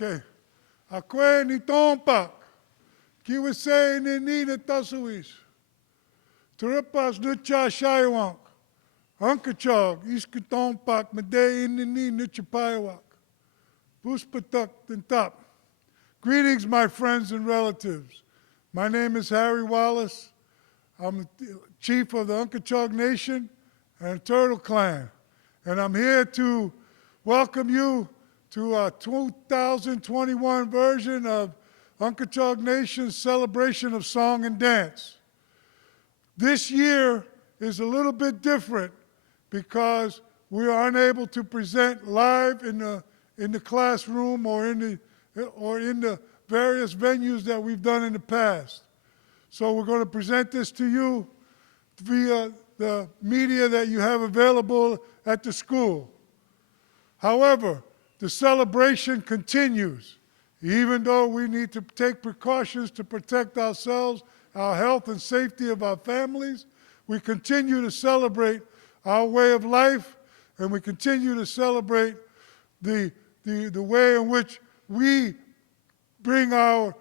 Okay. Akwe ni tompak. Kiwase ni ni na tasuis. Tripas nucha shaiwank. Unkechaug tompak made in ni nuchapaiwak. Puspatuk tintap. Greetings, my friends and relatives. My name is Harry Wallace. I'm the chief of the Unkechaug Nation and Turtle Clan. And I'm here to welcome you to our 2021 version of Unkechaug Nation's celebration of song and dance. This year is a little bit different because we are unable to present live in the classroom or in the various venues that we've done in the past. So we're going to present this to you via the media that you have available at the school. However, the celebration continues, even though we need to take precautions to protect ourselves, our health and safety of our families. We continue to celebrate our way of life, and we continue to celebrate the way in which we bring our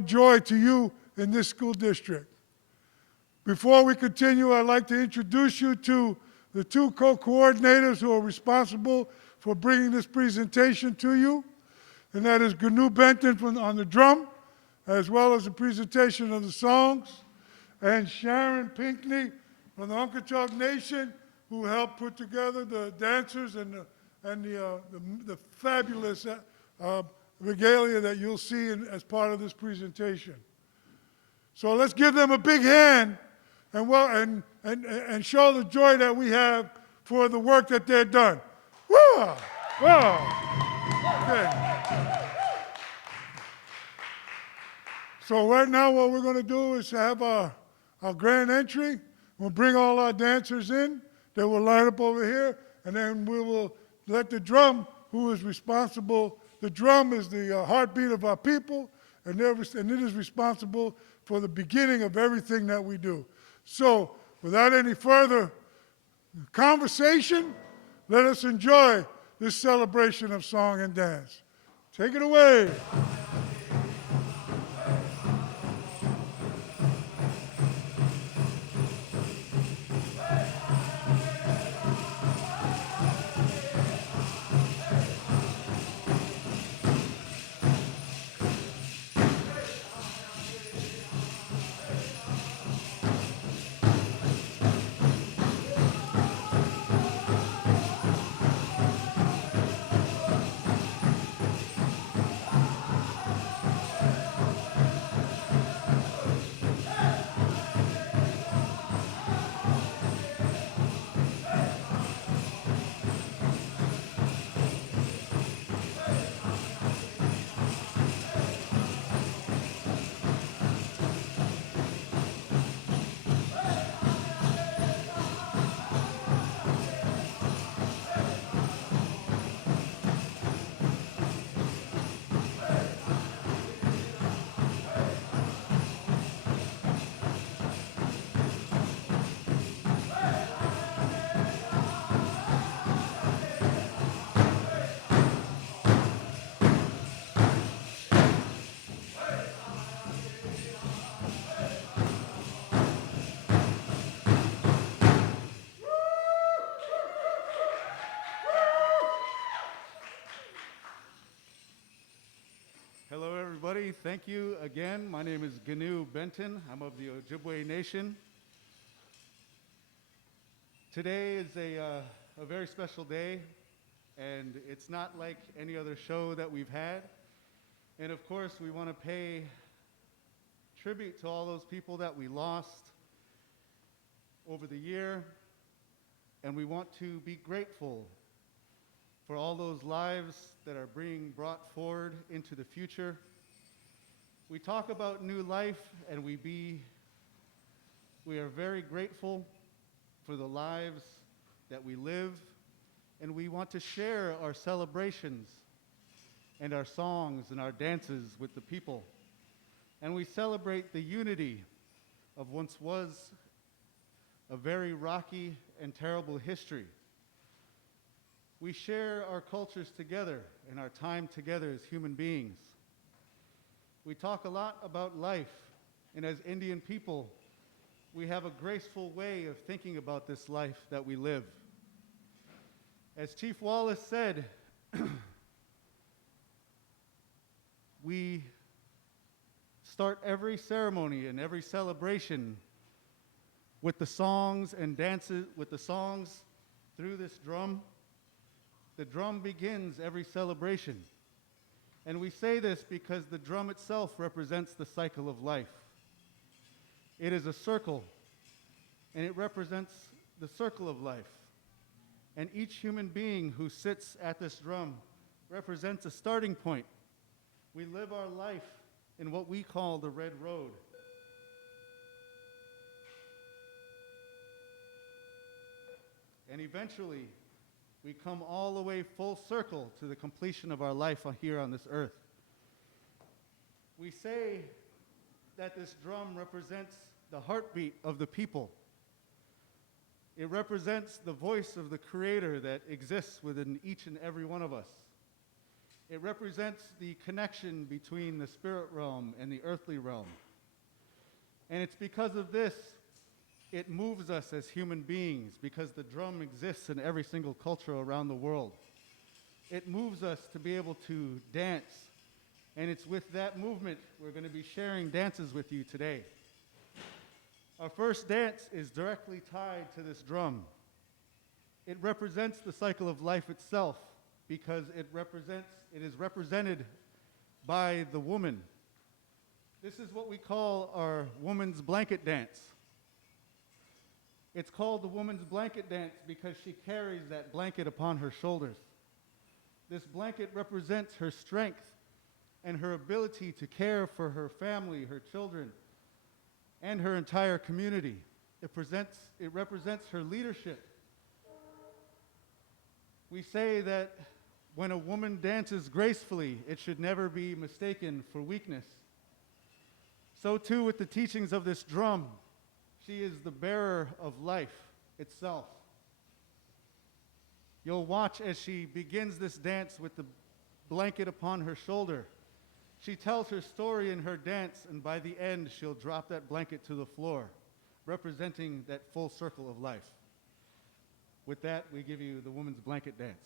joy to you in this school district. Before we continue, I'd like to introduce you to the two co-coordinators who are responsible for bringing this presentation to you, and that is Gnu Benton on the drum, as well as the presentation of the songs, and Sharon Pinckney from the Unkechaug Nation, who helped put together the dancers and the fabulous regalia that you'll see as part of this presentation. So let's give them a big hand and show the joy that we have for the work that they've done. Woo! Wow! Okay. So right now what we're going to do is have our grand entry. We'll bring all our dancers in. They will line up over here, and then we will let the drum, who is responsible, the drum is the heartbeat of our people, and it is responsible for the beginning of everything that we do. So without any further conversation, let us enjoy this celebration of song and dance. Take it away. Hello, everybody. Thank you again. My name is Gnu Benton. I'm of the Ojibwe Nation. Today is a very special day, and it's not like any other show that we've had. And of course, we want to pay tribute to all those people that we lost over the year, and we want to be grateful for all those lives that are being brought forward into the future. We talk about new life, and we are very grateful for the lives that we live, and we want to share our celebrations and our songs and our dances with the people. And we celebrate the unity of what was a very rocky and terrible history. We share our cultures together and our time together as human beings. We talk a lot about life, and as Indian people, we have a graceful way of thinking about this life that we live. As Chief Wallace said, we start every ceremony and every celebration with the songs and dances, with the songs through this drum. The drum begins every celebration. And we say this because the drum itself represents the cycle of life. It is a circle, and it represents the circle of life. And each human being who sits at this drum represents a starting point. We live our life in what we call the Red Road. And eventually, we come all the way full circle to the completion of our life here on this earth. We say that this drum represents the heartbeat of the people. It represents the voice of the Creator that exists within each and every one of us. It represents the connection between the spirit realm and the earthly realm. And it's because of this, it moves us as human beings, because the drum exists in every single culture around the world. It moves us to be able to dance. And it's with that movement we're going to be sharing dances with you today. Our first dance is directly tied to this drum. It represents the cycle of life itself because it is represented by the woman. This is what we call our woman's blanket dance. It's called the woman's blanket dance because she carries that blanket upon her shoulders. This blanket represents her strength and her ability to care for her family, her children, and her entire community. It represents her leadership. We say that when a woman dances gracefully, it should never be mistaken for weakness. So too with the teachings of this drum. She is the bearer of life itself. You'll watch as she begins this dance with the blanket upon her shoulder. She tells her story in her dance, and by the end, she'll drop that blanket to the floor, representing that full circle of life. With that, we give you the woman's blanket dance.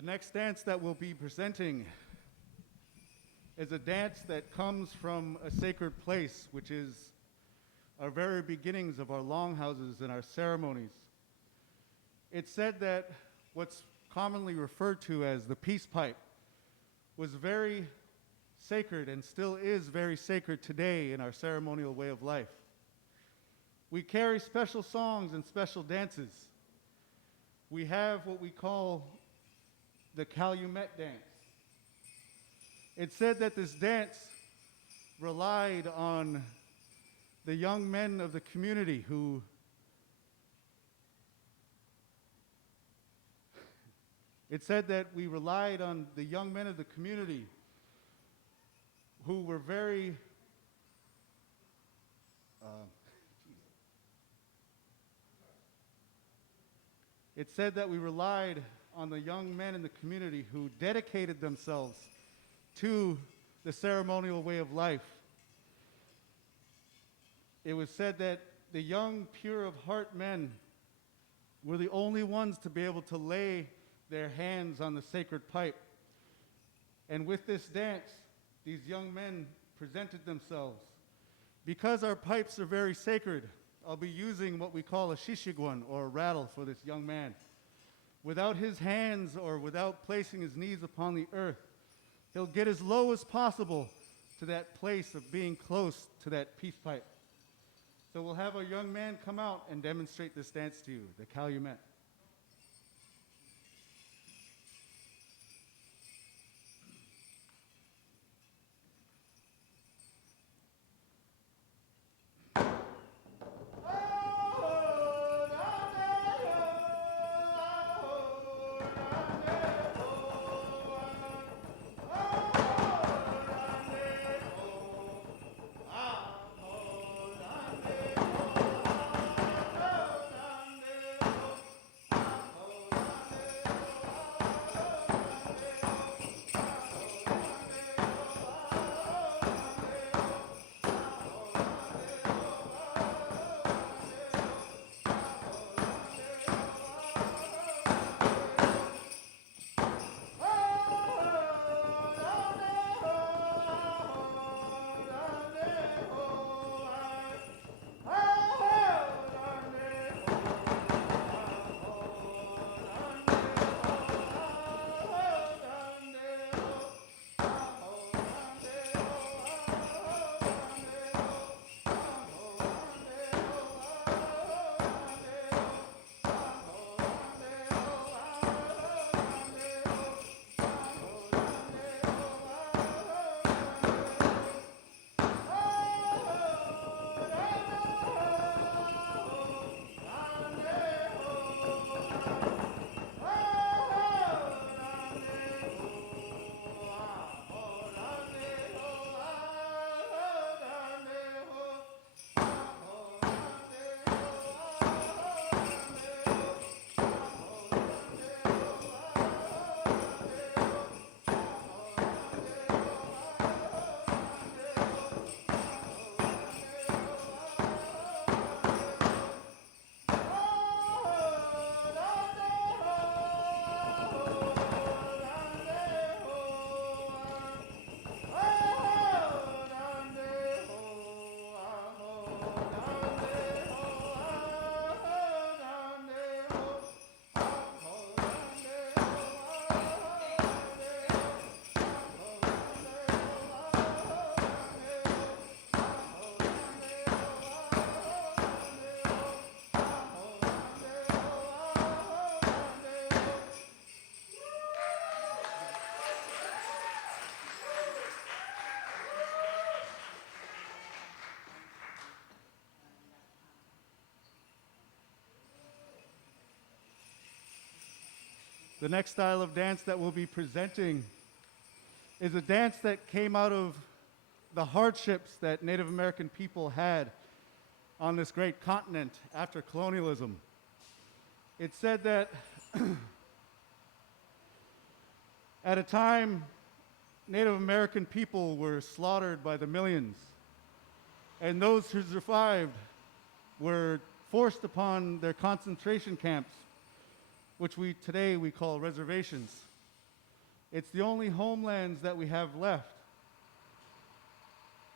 The next dance that we'll be presenting is a dance that comes from a sacred place, which is our very beginnings of our longhouses and our ceremonies. It's said that what's commonly referred to as the peace pipe was very sacred and still is very sacred today in our ceremonial way of life. We carry special songs and special dances. We have what we call the Calumet dance. It's said that this dance relied on the young men of the community who It said that we relied on the young men of the community who were very It said that we relied on the young men in the community who dedicated themselves to the ceremonial way of life. It was said that the young, pure of heart men were the only ones to be able to lay their hands on the sacred pipe. And with this dance, these young men presented themselves. Because our pipes are very sacred, I'll be using what we call a shishigwan, or a rattle, for this young man. Without his hands or without placing his knees upon the earth, he'll get as low as possible to that place of being close to that peace pipe. So we'll have our young man come out and demonstrate this dance to you, the Calumet. The next style of dance that we'll be presenting is a dance that came out of the hardships that Native American people had on this great continent after colonialism. It's said that at a time, Native American people were slaughtered by the millions, and those who survived were forced upon their concentration camps, which today we call reservations. It's the only homelands that we have left.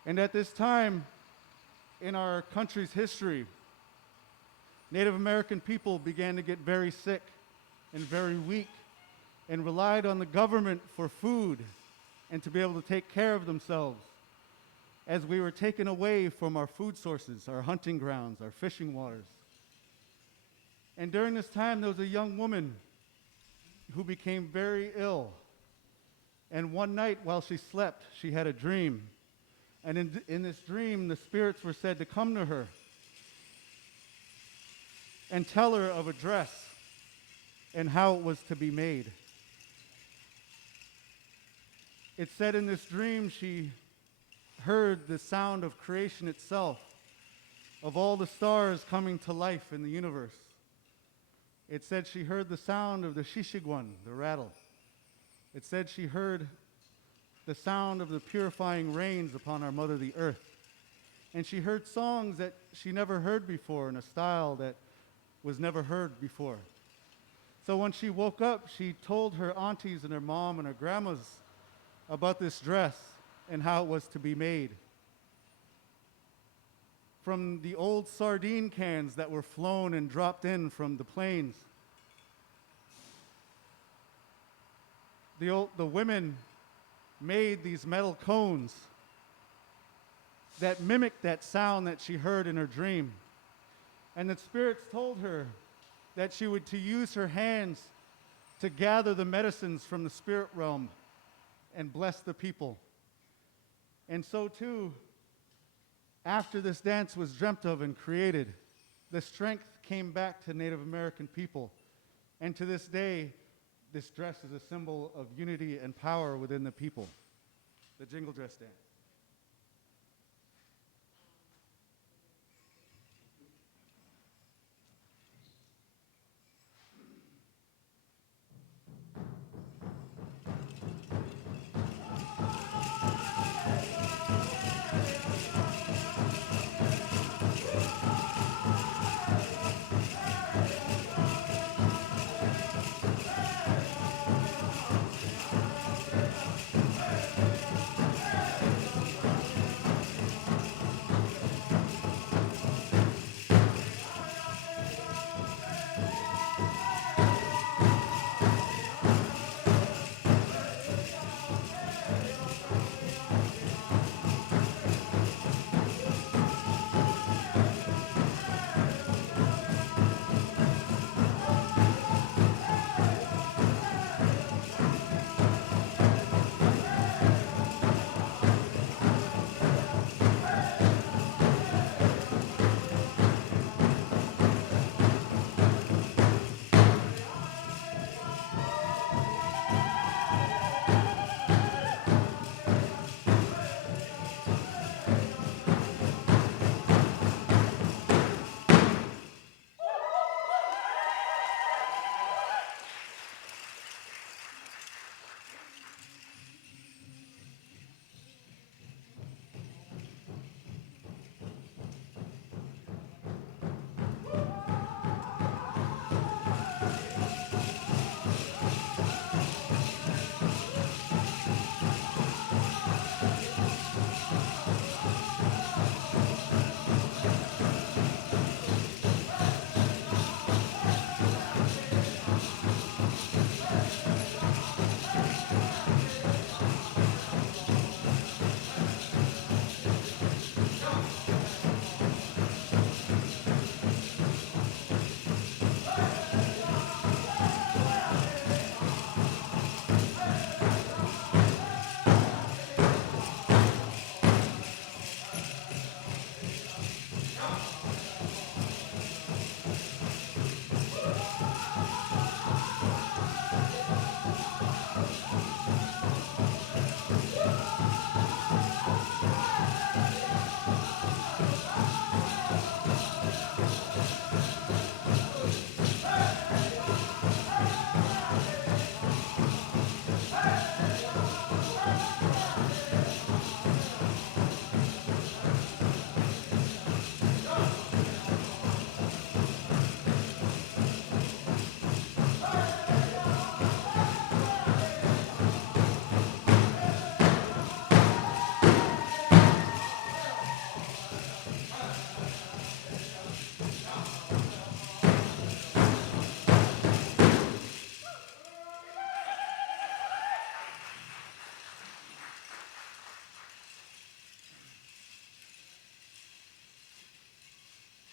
And at this time in our country's history, Native American people began to get very sick and very weak and relied on the government for food and to be able to take care of themselves as we were taken away from our food sources, our hunting grounds, our fishing waters. And during this time, there was a young woman who became very ill. And one night while she slept, she had a dream. And in this dream, the spirits were said to come to her and tell her of a dress and how it was to be made. It said in this dream she heard the sound of creation itself, of all the stars coming to life in the universe. It said she heard the sound of the shishigwan, the rattle. It said she heard the sound of the purifying rains upon our mother, the earth. And she heard songs that she never heard before in a style that was never heard before. So when she woke up, she told her aunties and her mom and her grandmas about this dress and how it was to be made. From the old sardine cans that were flown and dropped in from the plains, the women made these metal cones that mimicked that sound that she heard in her dream. And the spirits told her that she would to use her hands to gather the medicines from the spirit realm and bless the people. And so too, after this dance was dreamt of and created, the strength came back to Native American people. And to this day, this dress is a symbol of unity and power within the people. The Jingle Dress Dance.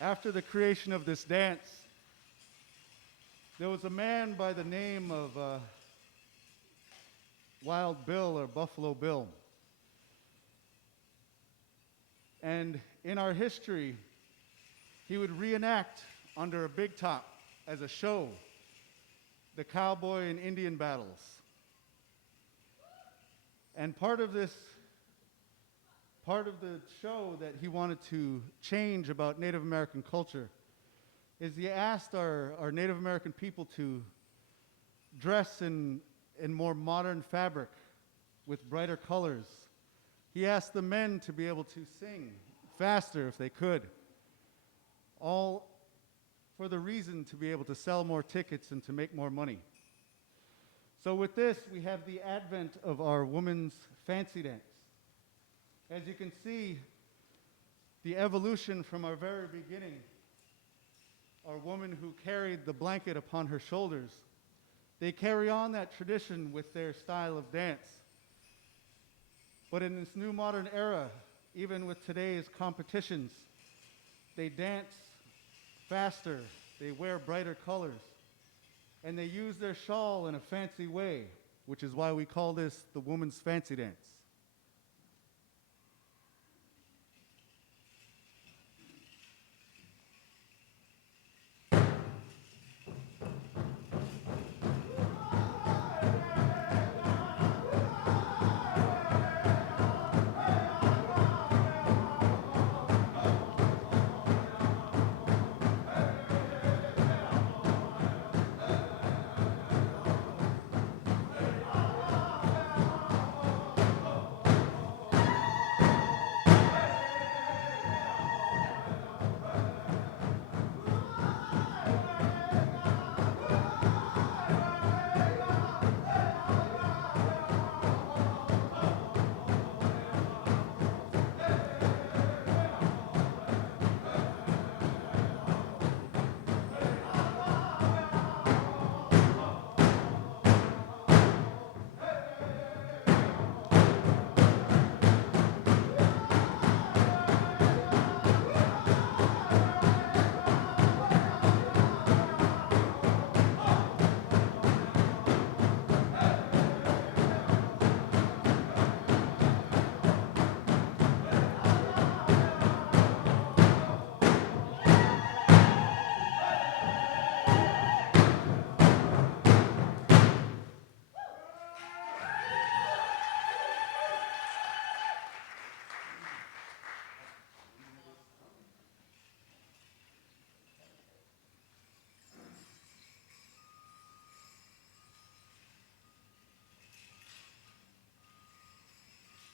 after the creation of this dance, there was a man by the name of Wild Bill or Buffalo Bill. And in our history, he would reenact under a big top as a show the cowboy and Indian battles. And part of the show that he wanted to change about Native American culture is he asked our Native American people to dress in more modern fabric with brighter colors. He asked the men to be able to sing faster if they could, all for the reason to be able to sell more tickets and to make more money. So with this, we have the advent of our women's fancy dance. As you can see, the evolution from our very beginning, our woman who carried the blanket upon her shoulders, they carry on that tradition with their style of dance. But in this new modern era, even with today's competitions, they dance faster, they wear brighter colors, and they use their shawl in a fancy way, which is why we call this the woman's fancy dance.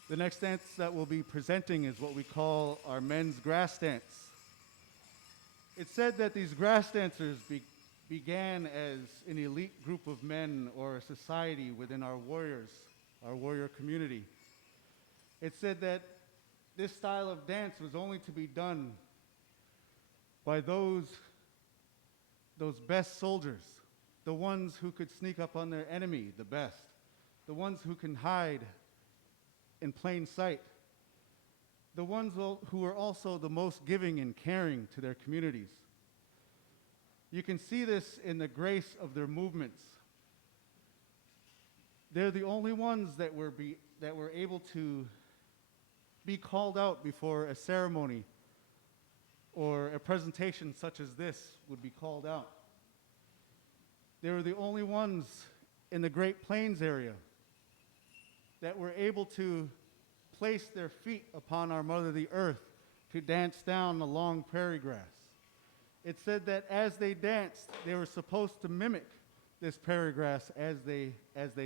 The next dance that we'll be presenting is what we call our men's grass dance. It's said that these grass dancers began as an elite group of men or a society within our warrior community. It's said that this style of dance was only to be done by those best soldiers, the ones who could sneak up on their enemy the best, the ones who can hide in plain sight, the ones who are also the most giving and caring to their communities. You can see this in the grace of their movements. They're the only ones that were able to be called out before a ceremony or a presentation such as this would be called out. They were the only ones in the Great Plains area that were able to place their feet upon our Mother the Earth to dance down the long prairie grass. It said that as they danced, they were supposed to mimic this prairie grass as they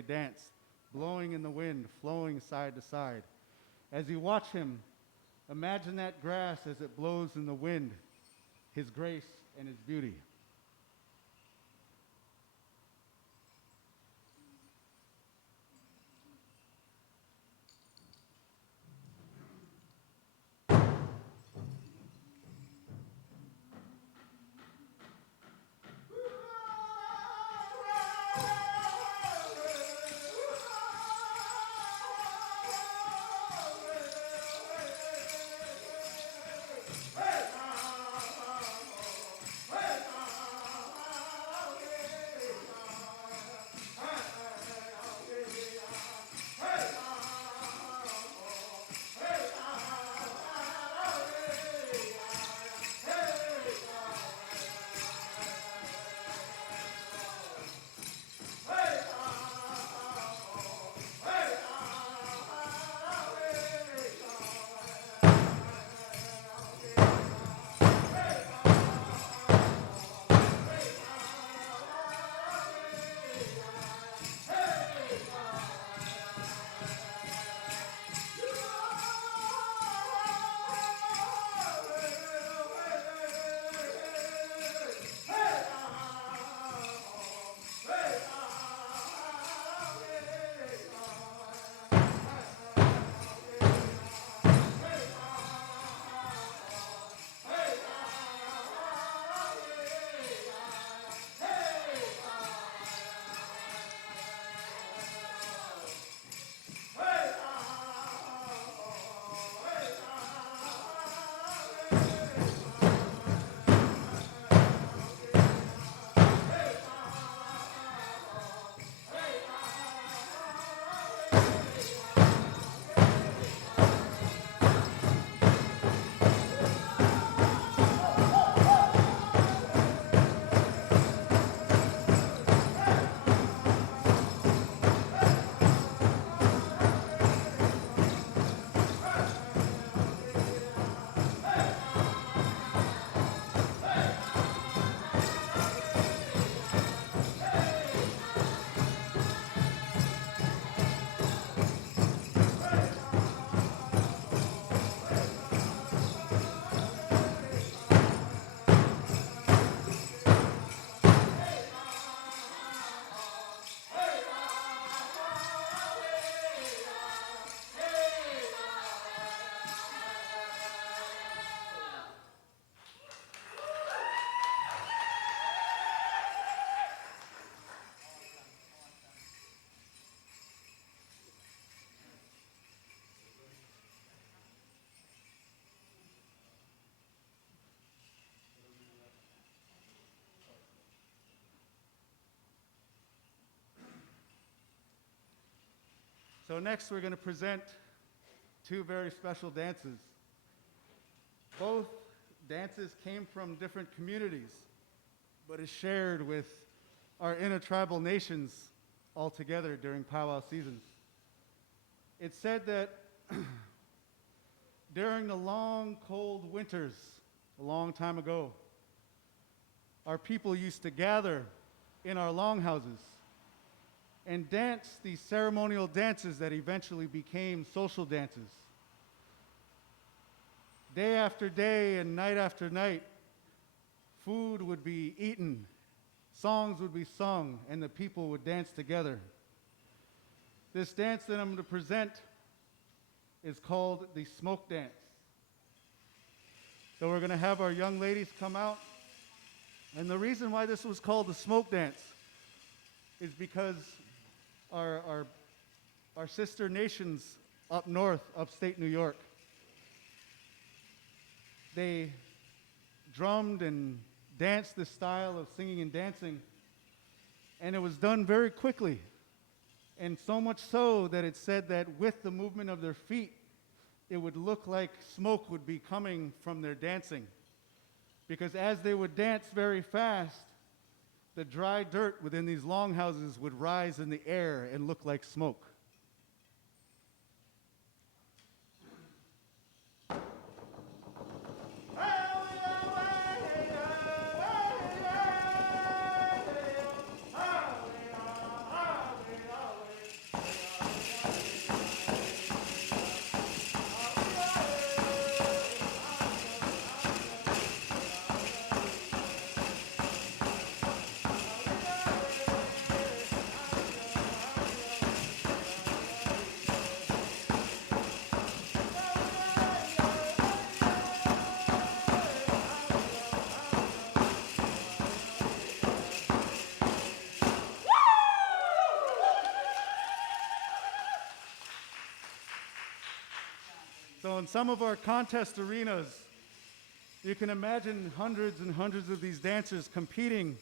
danced, blowing in the wind, flowing side to side. As you watch him, imagine that grass as it blows in the wind, his grace and his beauty. So next we're going to present two very special dances. Both dances came from different communities, but is shared with our intertribal nations all together during powwow seasons. It's said that during the long, cold winters, a long time ago, our people used to gather in our longhouses and dance these ceremonial dances that eventually became social dances. Day after day and night after night, food would be eaten, songs would be sung, and the people would dance together. This dance that I'm going to present is called the smoke dance. So we're going to have our young ladies come out. And the reason why this was called the smoke dance is because our sister nations up north, upstate New York, they drummed and danced this style of singing and dancing, and it was done very quickly. And so much so that it said that with the movement of their feet, it would look like smoke would be coming from their dancing. Because as they would dance very fast, the dry dirt within these longhouses would rise in the air and look like smoke. So in some of our contest arenas, you can imagine hundreds and hundreds of these dancers competing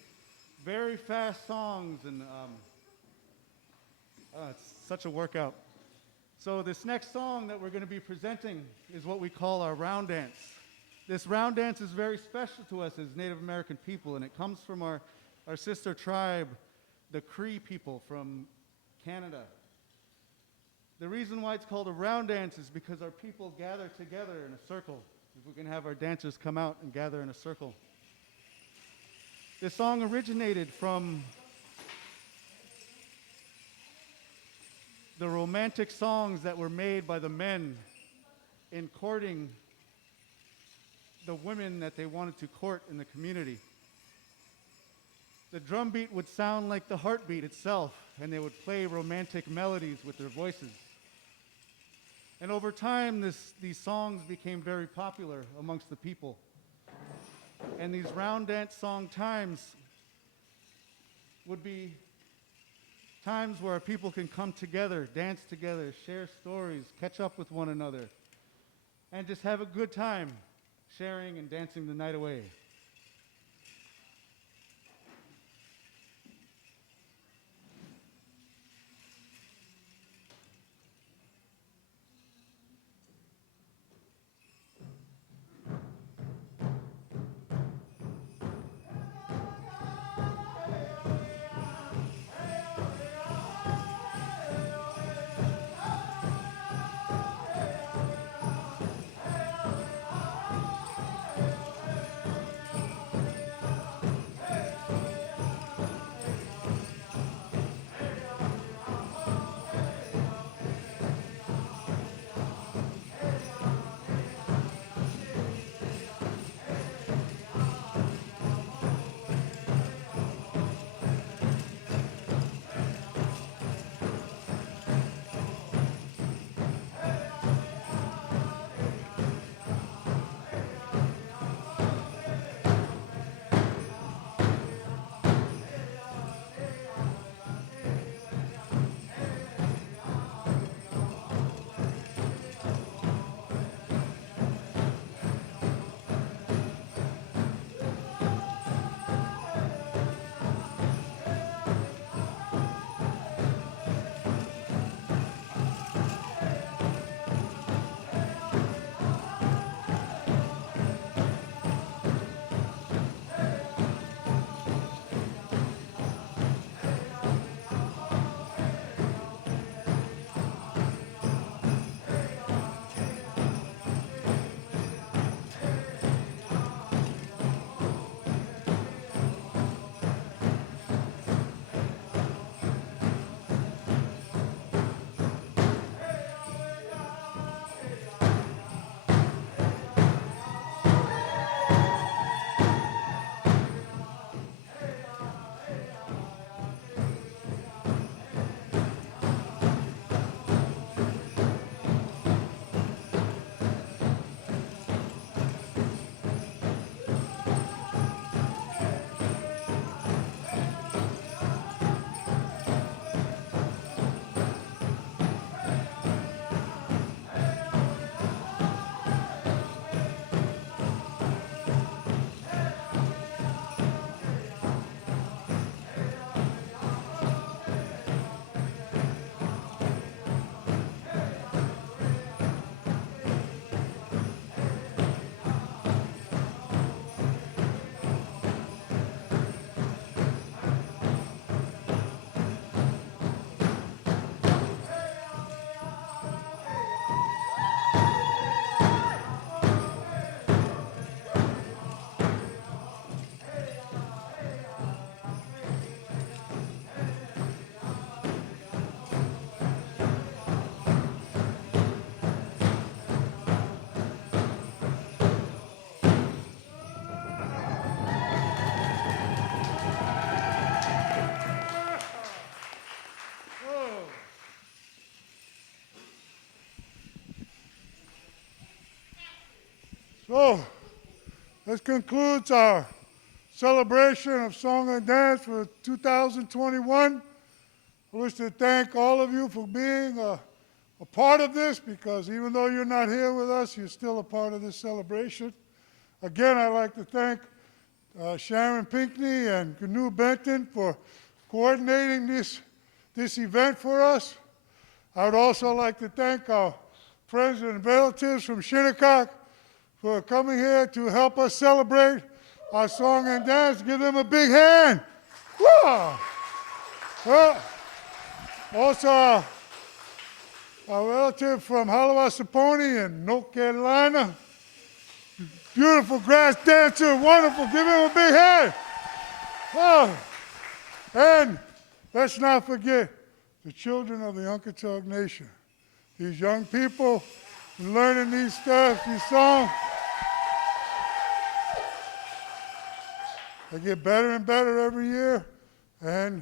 very fast songs, and it's such a workout. So this next song that we're going to be presenting is what we call our round dance. This round dance is very special to us as Native American people, and it comes from our sister tribe, the Cree people from Canada. The reason why it's called a round dance is because our people gather together in a circle. If we can have our dancers come out and gather in a circle. This song originated from the romantic songs that were made by the men in courting the women that they wanted to court in the community. The drum beat would sound like the heartbeat itself, and they would play romantic melodies with their voices. And over time, these songs became very popular amongst the people. And these round dance song times would be times where our people can come together, dance together, share stories, catch up with one another, and just have a good time sharing and dancing the night away. So, this concludes our celebration of Song and Dance for 2021. I wish to thank all of you for being a part of this, because even though you're not here with us, you're still a part of this celebration. Again, I'd like to thank Sharon Pinckney and Gnu Benton for coordinating this event for us. I would also like to thank our friends and relatives from Shinnecock for coming here to help us celebrate our song and dance. Give them a big hand. Wow. Well, also, our relative from Haliwa-Saponi in North Carolina, beautiful grass dancer, wonderful. Give him a big hand. Oh. And let's not forget the children of the Unkechaug Nation. These young people learning these stuff, these songs. They get better and better every year, and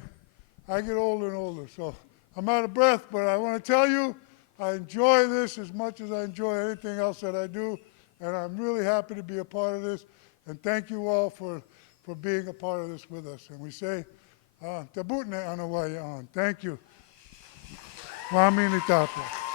I get older and older. So I'm out of breath, but I want to tell you, I enjoy this as much as I enjoy anything else that I do, and I'm really happy to be a part of this. And thank you all for being a part of this with us. And we say, tabutne anawaya on. Thank you. Wami ni tapa.